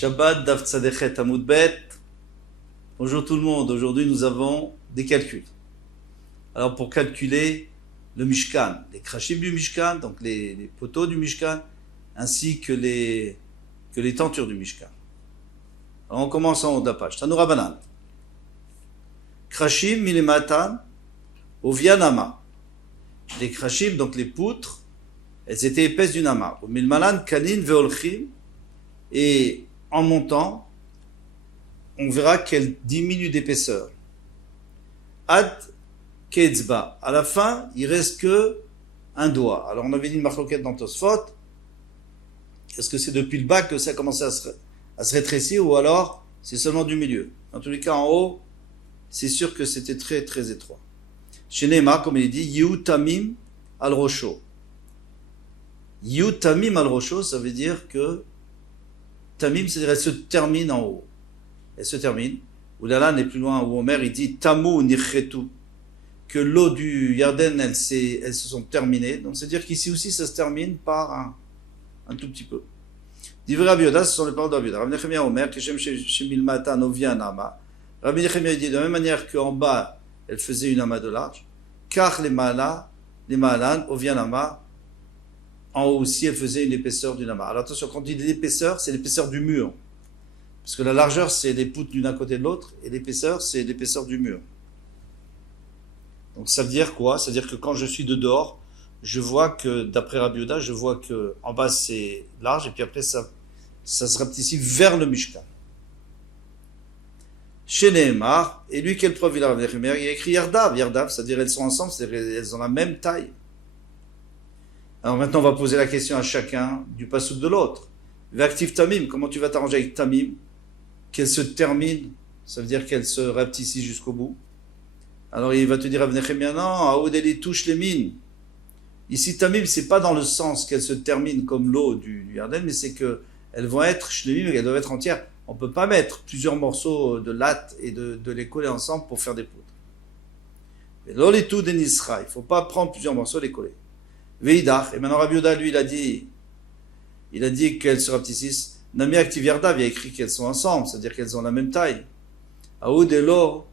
Shabbat Daf Tzadechet Amud Bet. Bonjour tout le monde. Aujourd'hui, nous avons des calculs. Alors, pour calculer le Mishkan, les krashim du Mishkan, donc les poteaux du Mishkan, ainsi que les tentures du Mishkan. Alors, on commence en haut de la page. Tanoura Banan. Krashim milimatan ovianama. Les krashim, donc les poutres, elles étaient épaisses du nama. Milmalan kanin veolchim. Et en montant, on verra qu'elle diminue d'épaisseur. Ad ketzba. À la fin, il reste que un doigt. Alors on avait dit une marloquette dans Tosfot. Est-ce que c'est depuis le bas que ça a commencé à se rétrécir ou alors c'est seulement du milieu? Dans tous les cas, en haut, c'est sûr que c'était très très étroit. Chez Neymar, comme il dit, Yutamim al Rosho. Yutamim al Rosho, ça veut dire que Tamim, c'est-à-dire elle se termine en haut. Elle se termine. Oulala n'est plus loin où Omer, il dit Tamu nirchetu. Que l'eau du Yarden, elles se sont terminées. Donc c'est-à-dire qu'ici aussi, ça se termine par un tout petit peu. Divrei Rabbi Yoda, ce sont les paroles de Rabbi Yoda. Rabbi Nechemia Omer, Keshem Shemilmata Novia Nama. Rabbi Nechemia dit de la même manière qu'en bas, elle faisait une amas de large. Car les Malan, Ovia Nama. En haut aussi, elle faisait une épaisseur du nama. Alors attention, quand il dit l'épaisseur, c'est l'épaisseur du mur. Parce que la largeur, c'est les poutres l'une à côté de l'autre, et l'épaisseur, c'est l'épaisseur du mur. Donc ça veut dire quoi? Ça veut dire que quand je suis de dehors, je vois que, d'après Rabbi Yehuda, je vois que en bas c'est large, et puis après ça se rapetissait vers le Mishkan. Chez Nehemar, et lui, quelle preuve il a? Il a écrit Yardav, c'est-à-dire elles sont ensemble, c'est-à-dire elles ont la même taille. Alors maintenant, on va poser la question à chacun du pasouk de l'autre. V'actif tamim, comment tu vas t'arranger avec tamim? Qu'elle se termine, ça veut dire qu'elle se rapetisse jusqu'au bout. Alors il va te dire, non, Aoudeli touche les mines. Ici, tamim, c'est pas dans le sens qu'elle se termine comme l'eau du Yarden, mais c'est que elles vont être shlemim, elles doivent être entières. On peut pas mettre plusieurs morceaux de latte et de les coller ensemble pour faire des poudres. Mais l'olitou de Nisra, il faut pas prendre plusieurs morceaux et les coller. Veidach, et maintenant Rabbi Yehuda, lui, il a dit qu'elles se rapetissent. Nami Aktiv Yardav, il a écrit qu'elles sont ensemble, c'est-à-dire qu'elles ont la même taille. Aoud elo,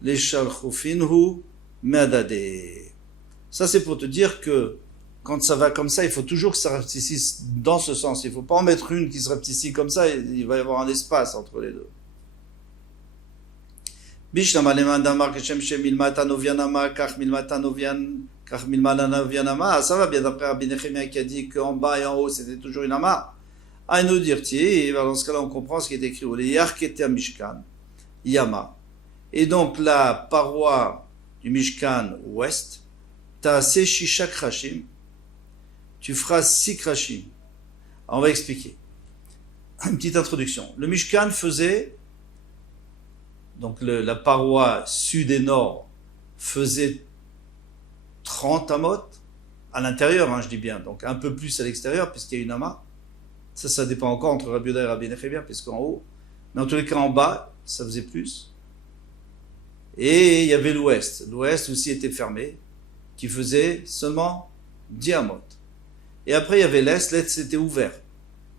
les shalchufinhu, meadade. Ça, c'est pour te dire que quand ça va comme ça, il faut toujours que ça rapetisse dans ce sens. Il ne faut pas en mettre une qui se rapetisse comme ça, il va y avoir un espace entre les deux. Bishnama lemandamar keshem shemilmata novianama, kach milmata novian. Ça va bien d'après Rabbi Nechemia qui a dit qu'en bas et en haut c'était toujours une ama. À nous dire, et dans ce cas-là on comprend ce qui est écrit. Mishkan, Yama. Et donc la paroi du Mishkan ouest, t'as assez shisha krashim, tu feras 6 krashim. Alors on va expliquer. Une petite introduction. Le Mishkan faisait, donc la paroi sud et nord faisait 30 amot à l'intérieur, je dis bien, donc un peu plus à l'extérieur, puisqu'il y a une amas. Ça dépend encore entre Rabbi Yehuda et Rabbi Nechemia, puisqu'en haut, mais en tous les cas en bas, ça faisait plus. Et il y avait l'ouest. L'ouest aussi était fermé, qui faisait seulement 10 amot. Et après, il y avait l'est. L'est, c'était ouvert.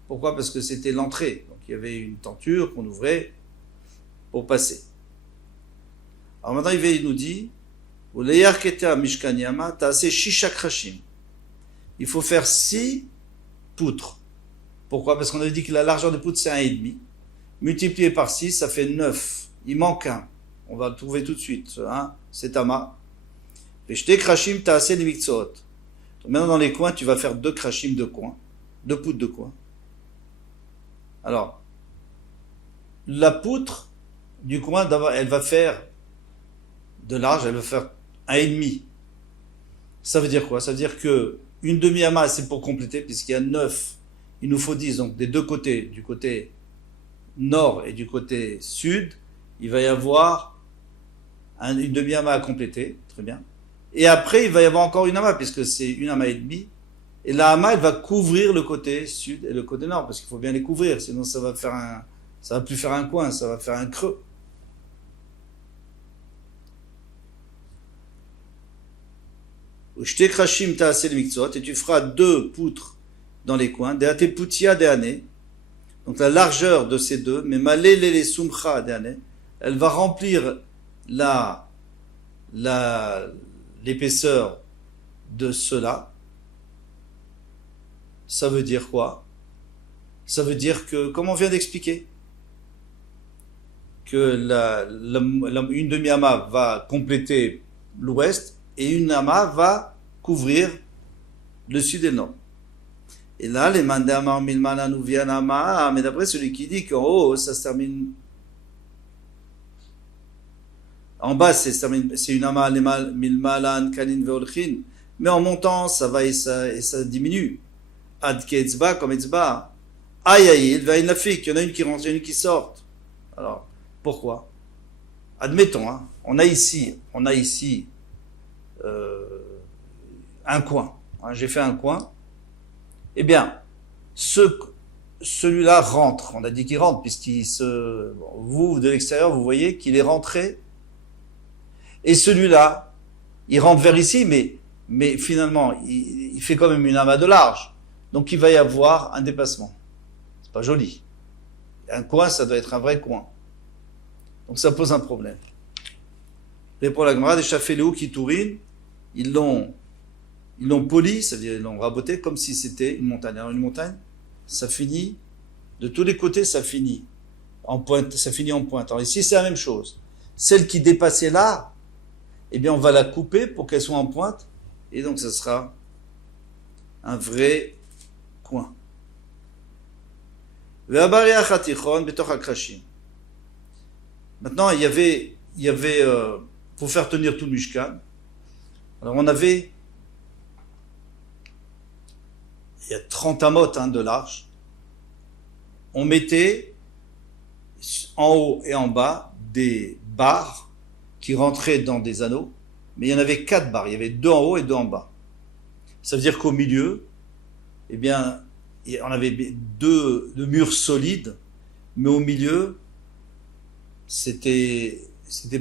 Pourquoi? Parce que c'était l'entrée. Donc il y avait une tenture qu'on ouvrait pour passer. Alors maintenant, il nous dit, il faut faire 6 poutres. Pourquoi? Parce qu'on avait dit que la largeur de poutre c'est 1,5. Multiplié par 6, ça fait 9. Il manque un. On va le trouver tout de suite. C'est Tama. Donc maintenant dans les coins, tu vas faire 2 krashim de coin. 2 poutres de coin. Alors, la poutre du coin, d'abord, elle va faire de large, elle va faire 1,5. Ça veut dire quoi? Ça veut dire que une demi-ama, c'est pour compléter, puisqu'il y a 9. Il nous faut 10, donc des deux côtés, du côté nord et du côté sud, il va y avoir une demi-ama à compléter, très bien. Et après, il va y avoir encore une ama, puisque c'est une ama et demie. Et la ama, elle va couvrir le côté sud et le côté nord, parce qu'il faut bien les couvrir, sinon ça va plus faire un coin, ça va faire un creux. Et tu feras 2 poutres dans les coins, Donc la largeur de ces deux, mais malé sumcha d'année, elle va remplir l'épaisseur de cela. Ça veut dire quoi? Ça veut dire que, comme on vient d'expliquer, que une demi-ama va compléter l'ouest et une ama va couvrir le sud et le nord. Et là, les mandamar milmana nous viennent ama, mais d'après celui qui dit qu'en haut, ça se termine. En bas, c'est une ama milmalan kanin veolchin, mais en montant, ça va et ça diminue. Ad ketzba comme etzba. Aïe aïe, il va une lafik, il y en a une qui rentre, il y en a une qui sort. Alors, pourquoi? Admettons, hein, on a ici un coin. Hein, j'ai fait un coin. Eh bien, celui-là rentre. On a dit qu'il rentre, vous, de l'extérieur, vous voyez qu'il est rentré. Et celui-là, il rentre vers ici, mais finalement, il fait quand même une amas de large. Donc, il va y avoir un dépassement. C'est pas joli. Un coin, ça doit être un vrai coin. Donc, ça pose un problème. Répond la Gemara, des chaféléou qui tourinent, ils l'ont poli, c'est-à-dire ils l'ont raboté comme si c'était une montagne. Alors, une montagne, ça finit, de tous les côtés, ça finit en pointe. Alors, ici, c'est la même chose. Celle qui dépassait là, eh bien, on va la couper pour qu'elle soit en pointe, et donc, ça sera un vrai coin. Maintenant, il y avait pour faire tenir tout le Mishkan. Alors, il y a 30 amotes de large. On mettait en haut et en bas des barres qui rentraient dans des anneaux, mais il y en avait 4 barres. Il y avait 2 en haut et 2 en bas. Ça veut dire qu'au milieu, eh bien, on avait deux murs solides, mais au milieu, c'était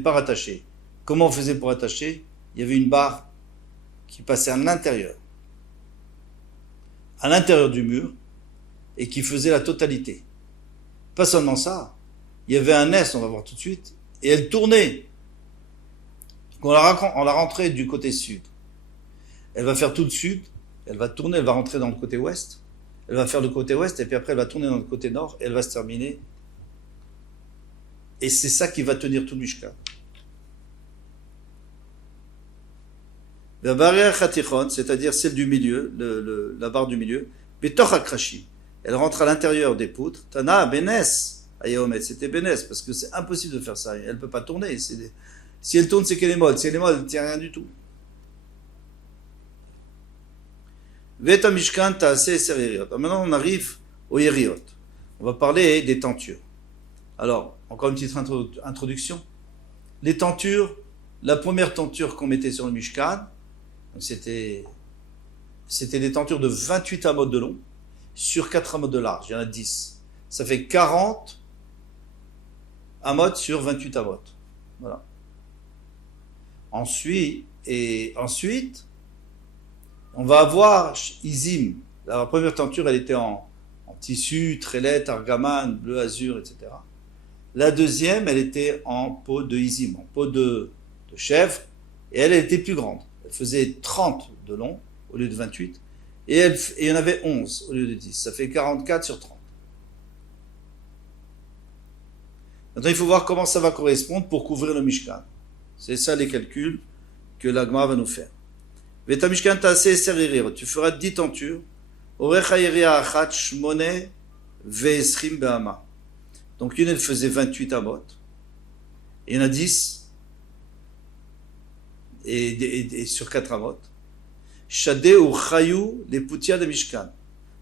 pas rattaché. Comment on faisait pour attacher? Il y avait une barre qui passait à l'intérieur du mur, et qui faisait la totalité. Pas seulement ça, il y avait un S, on va voir tout de suite, et elle tournait. On la rentrait du côté sud. Elle va faire tout le sud, elle va tourner, elle va rentrer dans le côté ouest, elle va faire le côté ouest, et puis après elle va tourner dans le côté nord, et elle va se terminer. Et c'est ça qui va tenir tout le Mishkan. La barrière chatichon, c'est-à-dire celle du milieu, la barre du milieu, betoch hakrashim, elle rentre à l'intérieur des poutres. Tana benes, ayaomet, c'était benes, parce que c'est impossible de faire ça. Elle ne peut pas tourner. Si elle tourne, c'est qu'elle est molle. Si elle est molle, elle ne tient rien du tout. Veta mishkan ta'aseh ser yeriot. Maintenant, on arrive aux yeriot. On va parler des tentures. Alors, encore une petite introduction. Les tentures, la première tenture qu'on mettait sur le Mishkan, c'était des tentures de 28 amot de long sur 4 amot de large. Il y en a 10. Ça fait 40 amot sur 28 amot. Voilà. Ensuite, on va avoir Izim. La première tenture, elle était en tissu, trélette, argamane, bleu azur, etc. La deuxième, elle était en peau de Izim, en peau de chèvre, et elle était plus grande. Elle faisait 30 de long au lieu de 28, et il y en avait 11 au lieu de 10. Ça fait 44 sur 30. Maintenant, il faut voir comment ça va correspondre pour couvrir le Mishkan. C'est ça les calculs que l'Agma va nous faire. Veta Mishkan ta'aseh serir. Tu feras 10 tentures. Orecha yeria achat shmone ve'esrim be'ama. Donc une, elle faisait 28 amot. Et il y en a 10. Et sur 4 amot. Shadé ou chayou, les poutia de Mishkan.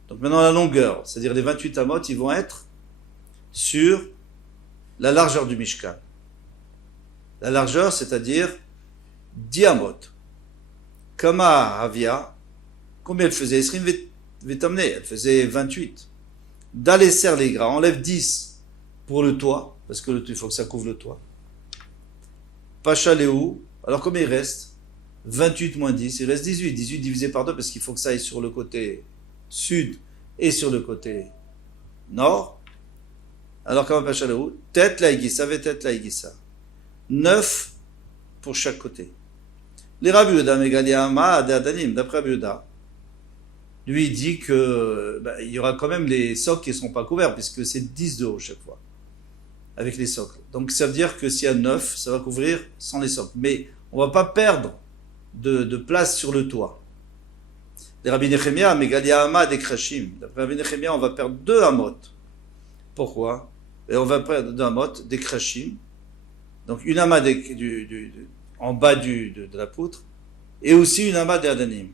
Donc maintenant la longueur, c'est-à-dire les 28 amot, ils vont être sur la largeur du Mishkan. La largeur, c'est-à-dire 10 amot. Kama Havia, combien elle faisait? Esrim Vetamne, elle faisait 28. D'Alesser les gras, enlève 10 pour le toit, parce que il faut que ça couvre le toit. Pachaléou, alors combien il reste? 28 moins 10, il reste 18. 18 divisé par 2, parce qu'il faut que ça aille sur le côté sud et sur le côté nord. Alors, comment Pachalou? Tête la Igissa, tête la Igissa. 9 pour chaque côté. Les Rabbi Yehuda Megaliama Adanim, d'après Rabbi Yehuda, lui il dit que il y aura quand même les socles qui ne seront pas couverts, puisque c'est 10 de haut chaque fois, avec les socles. Donc ça veut dire que s'il y a 9, ça va couvrir sans les socles. Mais on ne va pas perdre de place sur le toit. Les Rabbi Nechemia Megaliama des Krashim. D'après Rabbi Nechemia, on va perdre 2 amot. Pourquoi? Et on va perdre 2 amot des Krashim. Donc une ama en bas de la poutre, et aussi une ama des Adanim.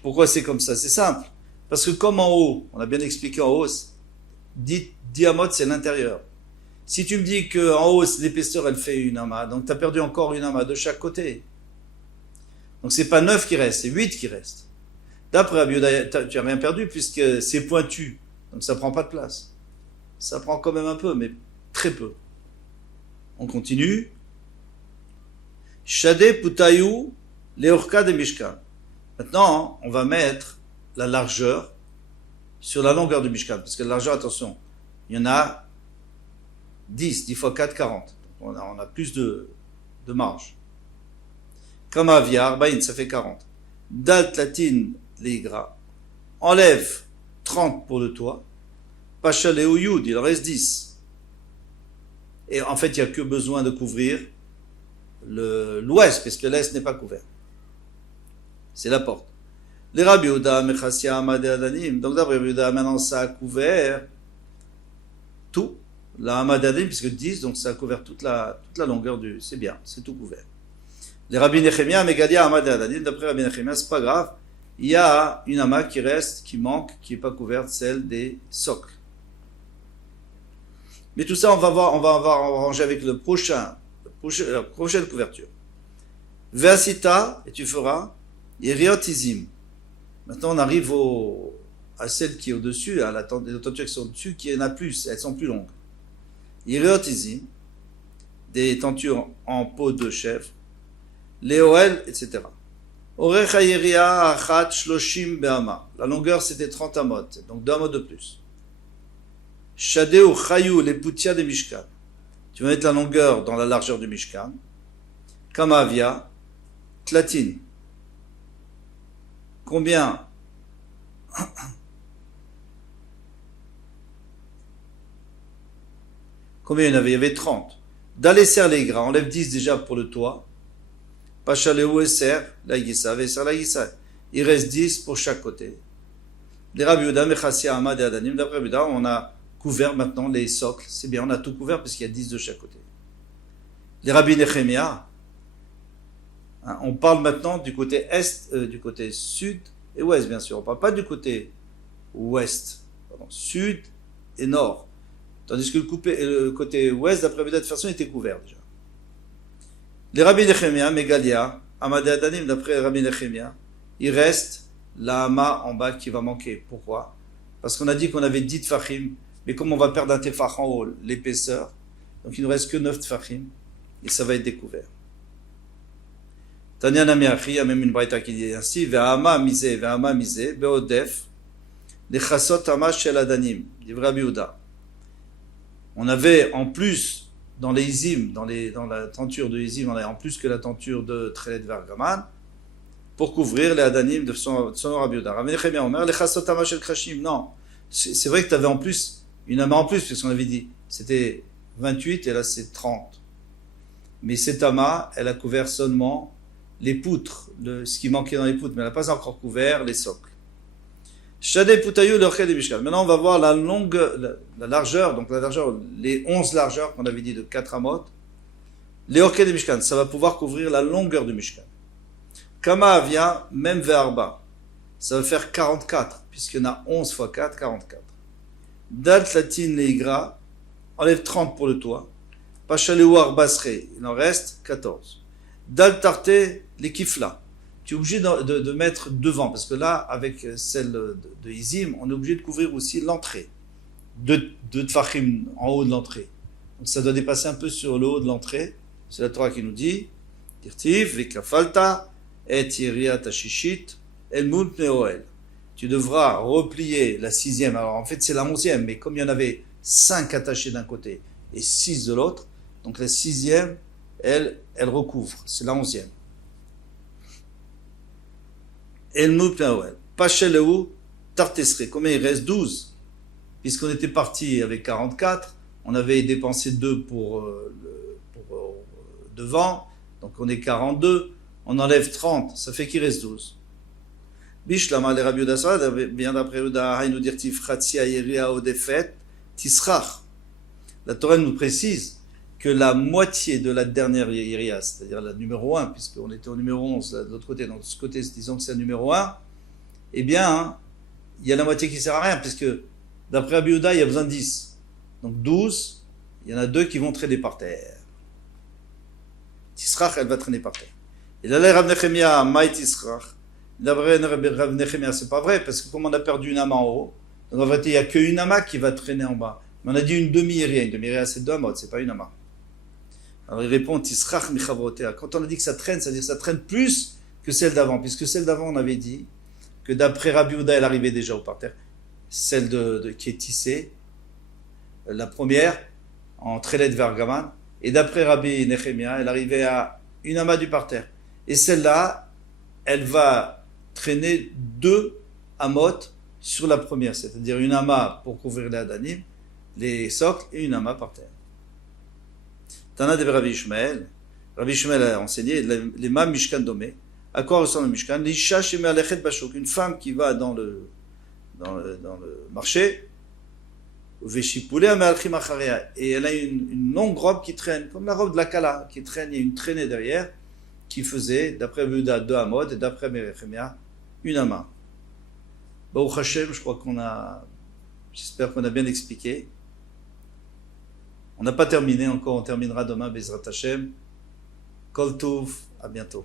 Pourquoi c'est comme ça? C'est simple. Parce que comme en haut, on a bien expliqué en haut, 10 amot c'est l'intérieur. Si tu me dis qu'en haut, l'épaisseur elle fait une ama, donc tu as perdu encore une ama de chaque côté. Donc c'est pas 9 qui reste, c'est 8 qui reste. D'après Rabbi Yehuda, tu n'as rien perdu puisque c'est pointu, donc ça prend pas de place. Ça prend quand même un peu, mais très peu. On continue. Shade Putayu Leorka de Mishkan. Maintenant, on va mettre la largeur sur la longueur du Mishkan. Parce que la largeur, attention, il y en a 10 fois 4, 40. On a plus de marge. Comme Aviar, ça fait 40. Dalt Latin Leigra. Enlève 30 pour le toit. Pacha Leouyud, il en reste 10. Et en fait, il n'y a que besoin de couvrir l'ouest, parce que l'est n'est pas couvert. C'est la porte. Les Rabbi Yehuda, Mechassia, Amad et Adanim. Donc d'après Rabbi Yehuda, maintenant ça a couvert tout. La Amad et Adanim, puisque 10, donc ça a couvert toute la longueur du... C'est bien, c'est tout couvert. Les Rabbi Nechemia, Megalia, Amad et Adanim. D'après Rabbi Nechemia, c'est pas grave. Il y a une ama qui reste, qui manque, qui n'est pas couverte, celle des socles. Mais tout ça, on va ranger avec la prochaine couverture. Veasita, et tu feras, Iriotizim. Maintenant, on arrive à celle qui est au-dessus, à les tentures qui sont au-dessus, qui en a plus, elles sont plus longues. Iriotizim, des tentures en peau de chèvre, Léoel, etc. Orecha Yeria Achat Shloshim Be'ama. La longueur, c'était 30 amot, donc 2 amot de plus. Shadeu Chayou, les poutia des Mishkan. Tu vas mettre la longueur dans la largeur du Mishkan. Kamavia, Tlatine. Combien? Combien il y en avait? Il y avait 30. D'Alesser les gras, enlève 10 déjà pour le toit. Pachaleu Esser, la Yissa, Vesser la Yissa. Il reste 10 pour chaque côté. Les Rabbi Yehuda, Mechassia, Amad et Adanim. D'après Rabbi Yehuda, on a couvert maintenant les socles. C'est bien, on a tout couvert parce qu'il y a 10 de chaque côté. Les Rabbi Nechemia, on parle maintenant du côté est, du côté sud et ouest, bien sûr. On ne parle pas du côté ouest, pardon, sud et nord. Tandis que le côté ouest, d'après Rabbi Yehuda, de toute façon, était couvert déjà. Les Rabbi Nechemia, Megalia, Amad et Adanim, d'après Rabbi Nechemia, il reste la hama en bas qui va manquer. Pourquoi? Parce qu'on a dit qu'on avait 10 tfachim, mais comme on va perdre un tefach en haut, l'épaisseur, donc il ne nous reste que 9 tfachim, et ça va être découvert. Tanya Namiachi, il y a même une braïta qui dit ainsi, Ve'ama misé, be'odef, les chassot hama shel adanim, dit Rabbi Yehuda. On avait en plus, dans les izim, dans la tenture de izim, on avait en plus que la tenture de Trelet Vergaman, pour couvrir les adanim de son Rabbi Yehuda. Rabbi Nechemia Omer, les chassot hama shel krashim, non. C'est vrai que tu avais en plus une ama en plus, puisqu'on avait dit, c'était 28 et là c'est 30. Mais cette ama, elle a couvert seulement les poutres, ce qui manquait dans les poutres, mais elle n'a pas encore couvert les socles. Shadei Putayu l'orchid des Mishkan. Maintenant on va voir la largeur, donc la largeur, les 11 largeurs qu'on avait dit de 4 amot. Les orchid des Mishkan, ça va pouvoir couvrir la longueur du Mishkan. Kama Avia, même Ve'arba, ça va faire 44, puisqu'il y en a 11 fois 4, 44. Dalt Latin Leigra, enlève 30 pour le toit. Pachaleu Arbasre, il en reste 14. Dalt Tarte les Kifla, tu es obligé de mettre devant, parce que là, avec celle de Izim, on est obligé de couvrir aussi l'entrée. Deux tfachim en haut de l'entrée. Donc ça doit dépasser un peu sur le haut de l'entrée. C'est la Torah qui nous dit, Tirtiv, Vekafalta, et Yiriat Ashishit, El Mount Neoel. Tu devras replier la 6e. Alors en fait c'est la 11e, mais comme il y en avait 5 attachés d'un côté et 6 de l'autre. Donc la 6e, elle recouvre. C'est la 11e. El Mupnaouel. Pacheleu, Tartesre. Combien il reste? 12. Puisqu'on était parti avec 44, on avait dépensé 2 pour devant, donc on est 42, on enlève 30, ça fait qu'il reste 12. Bishlama le Rabbi Yehuda, bien d'après Yehuda, Haïnu dirtif Khatsia Yeria Odefet, Tisrach. La Torah nous précise que la moitié de la dernière Yeria, c'est-à-dire la numéro 1, puisqu'on était au numéro 11 de l'autre côté, donc de ce côté, disons que c'est le numéro 1, eh bien, il y a la moitié qui ne sert à rien, puisque d'après Rabbi Yehuda, il y a besoin de 10. Donc 12, il y en a 2 qui vont traîner par terre. Tisrach, elle va traîner par terre. Et là, Rav Nechemia, Maï Tisrach. D'après Rav Nechemia, c'est pas vrai, parce que comme on a perdu une ama en haut, donc en fait, il n'y a qu'une ama qui va traîner en bas. Mais on a dit une demi-iria. Une demi-iria, c'est 2 amot, c'est pas une ama. Alors il répond, Tisrach michavrotea. Quand on a dit que ça traîne, ça veut dire que ça traîne plus que celle d'avant, puisque celle d'avant, on avait dit que d'après Rabbi Yehuda, elle arrivait déjà au parterre. Celle qui est tissée, la première, en Trélet Vergaman, et d'après Rabbi Nechemia, elle arrivait à une ama du parterre. Et celle-là, elle va traîner 2 amot sur la première, c'est-à-dire une ama pour couvrir les adanim, les socles, et une ama par terre. Tana de Rabbi Ishmael. Rabbi Ishmael a enseigné les mam mishkan domé. À quoi ressemble le mishkan? L'isha sheme alechet bashok, une femme qui va dans le marché, et elle a une longue robe qui traîne, comme la robe de la Kala, qui traîne, il y a une traînée derrière, qui faisait, d'après Buda, 2 amot, et d'après Merechemia, une ama. Baruch Hashem, j'espère qu'on a bien expliqué. On n'a pas terminé encore, on terminera demain, Bezrat Hashem. Kol Tov, à bientôt.